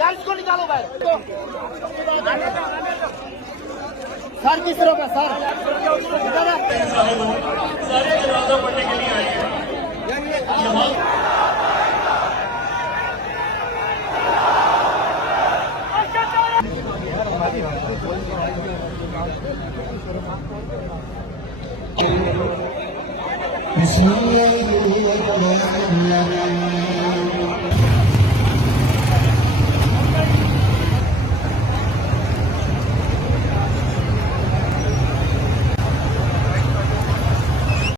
यार इसको निकालो भाई। सर किस तरफ है सर? सारे जनाजा पढ़ने के लिए आए हैं। बिस्मिल्लाहिर्रहमानिर्रहीम